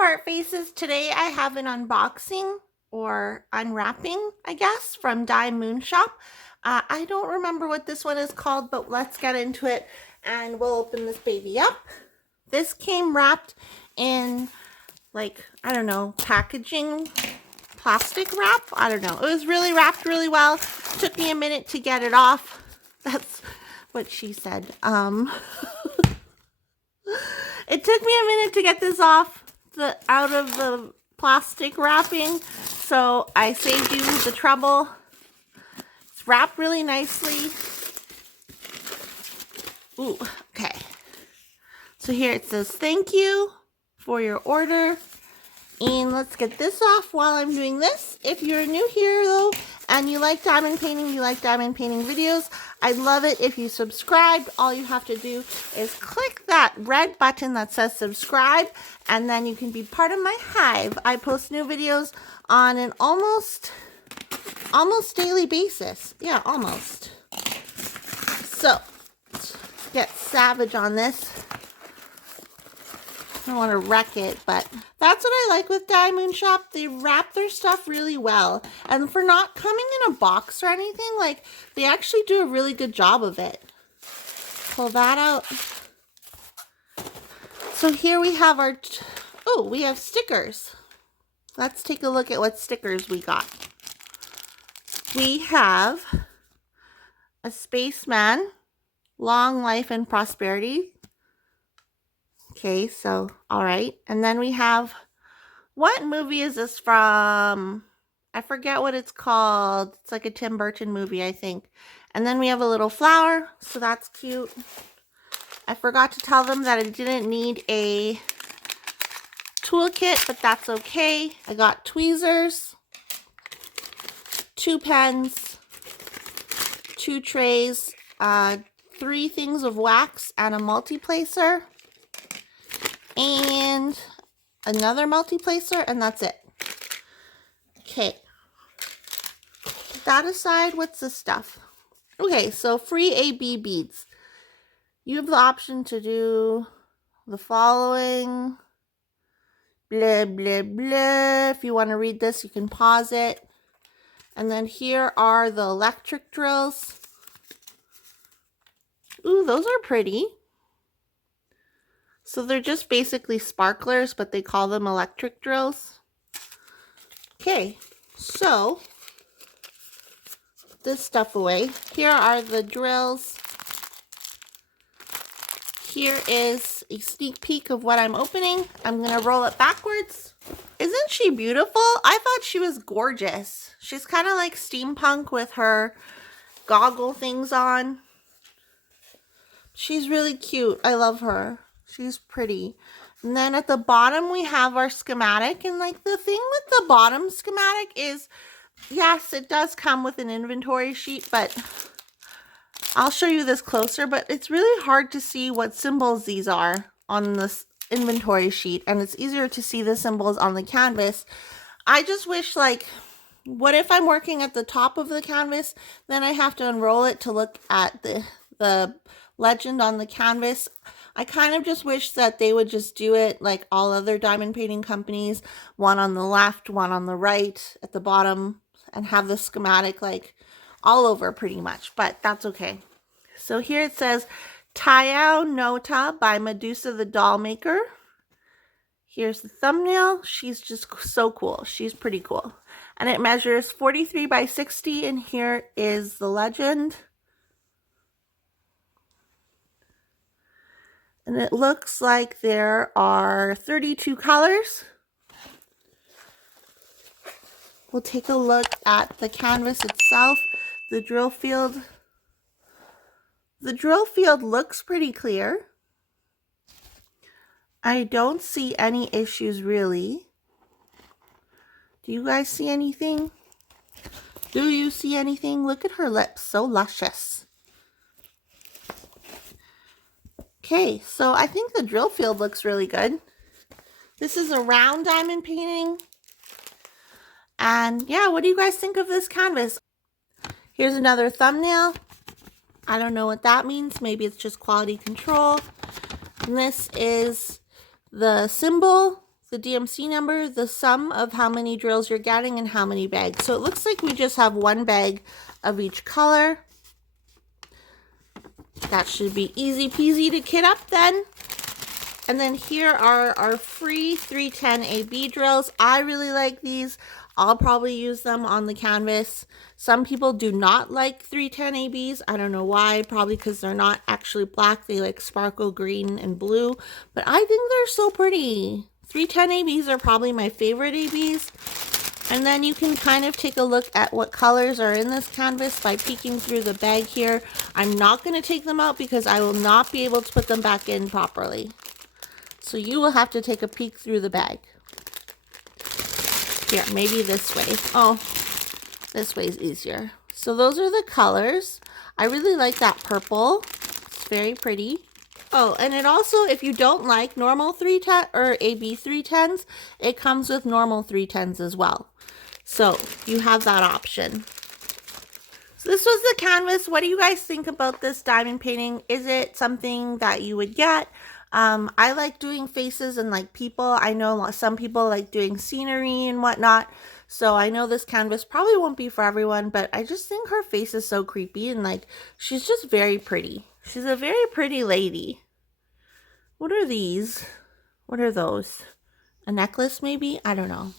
fart faces. Today I have an unboxing or unwrapping, I guess, from DIYMoonshop. I don't remember what this one is called, but let's get into it and we'll open this baby up. This came wrapped in, like, I don't know, packaging, plastic wrap. I don't know. It was really wrapped really well. Took me a minute to get it off. That's what she said. It took me a minute to get this off out of the plastic wrapping, so I saved you the trouble. It's wrapped really nicely. Ooh, okay. So here it says, thank you for your order. And let's get this off while I'm doing this. If you're new here though, and you like diamond painting, you like diamond painting videos, I'd love it if you subscribe. All you have to do is click that red button that says subscribe, and then you can be part of my hive. I post new videos on an almost daily basis. Yeah, almost. So, let's get savage on this. I don't want to wreck it, but that's what I like with DIYMoonshop. They wrap their stuff really well, and for not coming in a box or anything, like, they actually do a really good job of it. Pull that out. So here we have our, we have stickers. Let's take a look at what stickers we got. We have a spaceman, long life and prosperity. Okay, so, all right. And then we have, what movie is this from? I forget what it's called. It's like a Tim Burton movie, I think. And then we have a little flower, so that's cute. I forgot to tell them that I didn't need a toolkit, but that's okay. I got tweezers, 2 pens, 2 trays, 3 things of wax, and a multi-placer. And another multi-placer, and that's it. Okay. Put that aside, what's this stuff? Okay, so free AB beads. You have the option to do the following. Blah, blah, blah. If you want to read this, you can pause it. And then here are the electric drills. Ooh, those are pretty. So they're just basically sparklers, but they call them electric drills. Okay, so put this stuff away. Here are the drills. Here is a sneak peek of what I'm opening. I'm gonna roll it backwards. Isn't she beautiful? I thought she was gorgeous. She's kind of like steampunk with her goggle things on. She's really cute. I love her. She's pretty. And then at the bottom we have our schematic, and like the thing with the bottom schematic is, yes, it does come with an inventory sheet, but I'll show you this closer, but it's really hard to see what symbols these are on this inventory sheet, and it's easier to see the symbols on the canvas. I just wish, like, what if I'm working at the top of the canvas, then I have to unroll it to look at the legend on the canvas. I kind of just wish that they would just do it like all other diamond painting companies, one on the left, one on the right at the bottom, and have the schematic like all over pretty much, but that's okay. So here it says Taiyo Nauta by Medusa The Dollmaker. Here's the thumbnail. She's just so cool. She's pretty cool. And it measures 43 by 60, and here is the legend. And it looks like there are 32 colors. We'll take a look at the canvas itself, the drill field. The drill field looks pretty clear. I don't see any issues really. Do you guys see anything? Do you see anything? Look at her lips, so luscious. Okay, so I think the drill field looks really good. This is a round diamond painting. And yeah, what do you guys think of this canvas? Here's another thumbnail. I don't know what that means. Maybe it's just quality control. And this is the symbol the DMC number, the sum of how many drills you're getting, and how many bags. So it looks like we just have one bag of each color. That should be easy peasy to kit up then. And then here are our free 310 AB drills. I really like these. I'll probably use them on the canvas. Some people do not like 310 ABs. I don't know why. Probably because they're not actually black. They like sparkle green and blue. But I think they're so pretty. 310 ABs are probably my favorite ABs. And then you can kind of take a look at what colors are in this canvas by peeking through the bag here. I'm not going to take them out because I will not be able to put them back in properly. So you will have to take a peek through the bag. Here, maybe this way. Oh, this way is easier. So those are the colors. I really like that purple. It's very pretty. Oh, and it also, if you don't like normal 310 or AB 310s, it comes with normal 310s as well. So you have that option. So this was the canvas. What do you guys think about this diamond painting? Is it something that you would get? I like doing faces and like people. I know some people like doing scenery and whatnot. So I know this canvas probably won't be for everyone, but I just think her face is so creepy and like she's just very pretty. She's a very pretty lady. What are these? What are those? A necklace maybe? I don't know.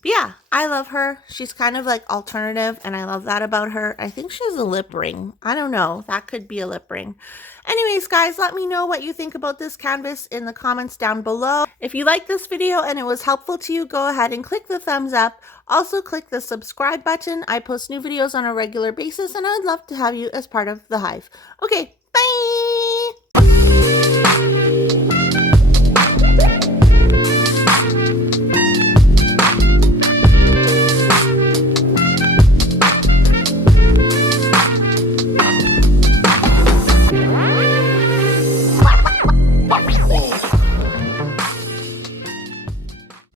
But yeah, I love her. She's kind of like alternative and I love that about her. I think she has a lip ring. I don't know. That could be a lip ring. Anyways, guys, let me know what you think about this canvas in the comments down below. If you liked this video and it was helpful to you, go ahead and click the thumbs up. Also, click the subscribe button. I post new videos on a regular basis and I'd love to have you as part of the hive. Okay, bye!